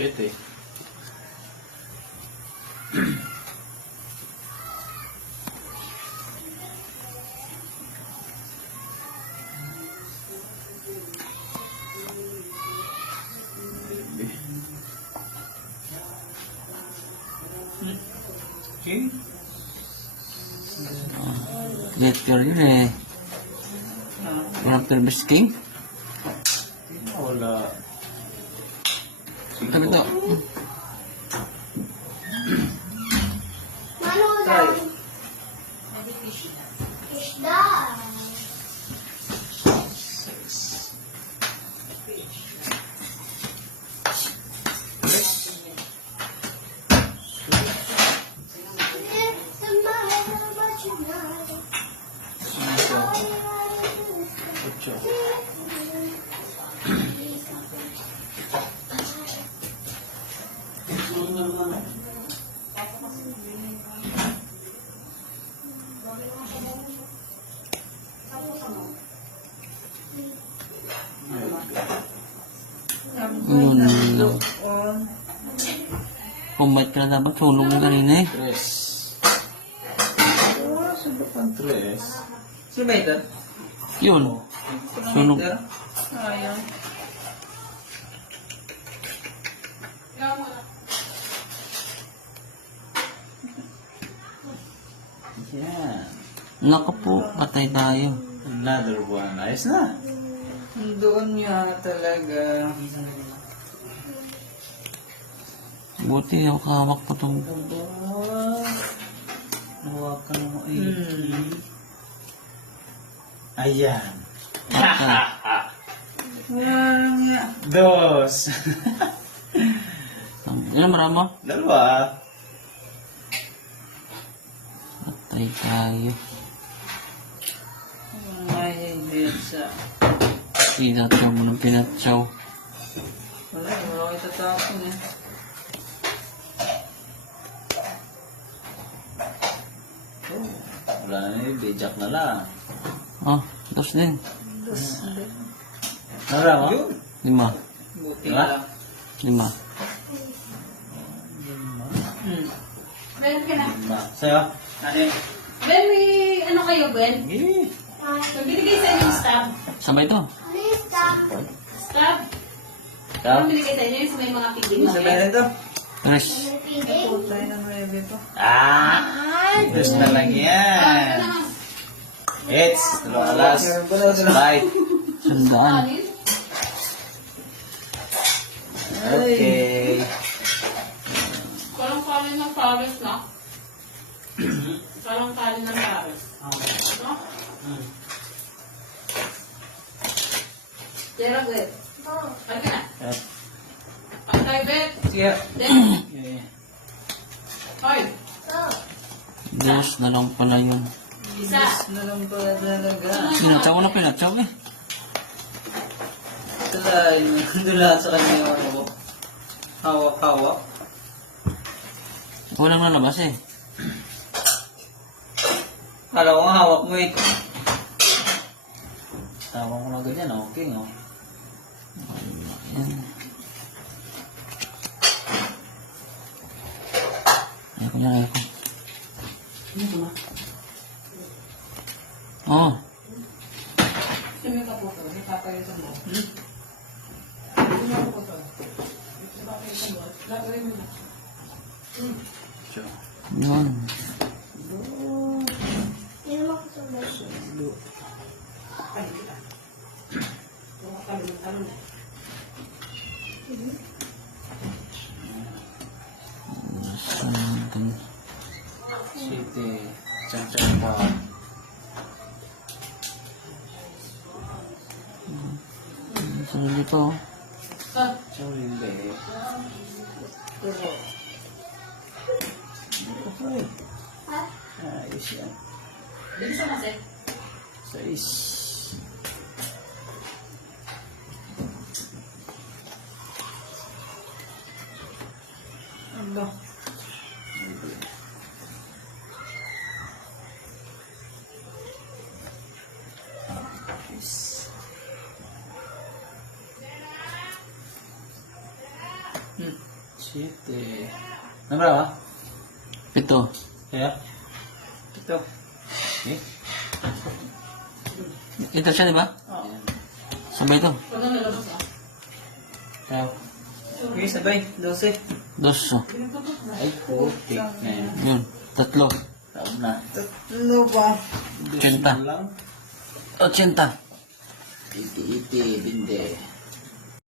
7. Okay. Letter yun eh. After best king? Wala. Ano to? Manulang. Isda. Ocho. Yun lang. Pumbait ka na dapat. Tulong na kanina eh. 3. Subukan 3. Sino ba ito? Yun. Sunog. Ayaw. Yan. Naku po. Patay tayo. Another one. Ayos na. Doon niya talaga. Buti ako hawak po itong... Hawakan mo Ayan. Dos. Yan marama. Dalawa. Patay tayo. May sa. Pinatsaw mo ng pinatsaw. Wala ko itatapon eh. Wala na yun. Dijak na lang. Oh, dos din. Nara mo? 5. Buti Diba? lang. 5. Ben ka na. Sa'yo? Ano yun? Ben, may ano kayo, Ben? Sige. Binigay sa inyo yung stab. Sabay to. Lista. Stab? Ikaw? Ano binigay sa inyo? Yung may mga piging Sa ba ito? Tres. Piding. Tayo ng rebe ito. Dos na lang yan. It's. Dalawang alas. Right. Sandaan. Okay. Parang kanin ng pares na. Parang kanin ng pares. No? Tira, Bet. Oh. Ano na? Yep. Pantay, Bet. Sige. Then, Okay. hoy. Oh. Dos na lang pala yun. Isa. Na lang pala talaga. Pinatsaw ko na pinatsaw eh. Dula sa kanya yung ano ko. Hawak-hawak. Walang nalabas eh. Kala ko nga hawak mo eh. Tama ko na ganyan. Okay, no? Yan. Ayoko yan, ayoko. Oh, Sumi ka po to. Ipapalitan mo. Sumi ka po to. Ipapalitan mo. Lagawin mo na. Sure. yun. Hindi naman ko sa beso. Palitan. Palitan mo. Sandun. City. Chan-chan pa. Sunod dito. Ah, Sorry, hindi. Okay. Ha? Ayos yan. bilisan kasi. 6. Ano? 7. Ano ba? 7. Kaya? Ito. Okay. Ito siya, di ba? Ayan. Sabay ito. Wala na labas ah. Ikaw. Okay, sabay. 12. 2. Ay, putik na yun. Yun. 3. Taon na. Tatlo ba? 80. lang. 80. Iti-iti, binde.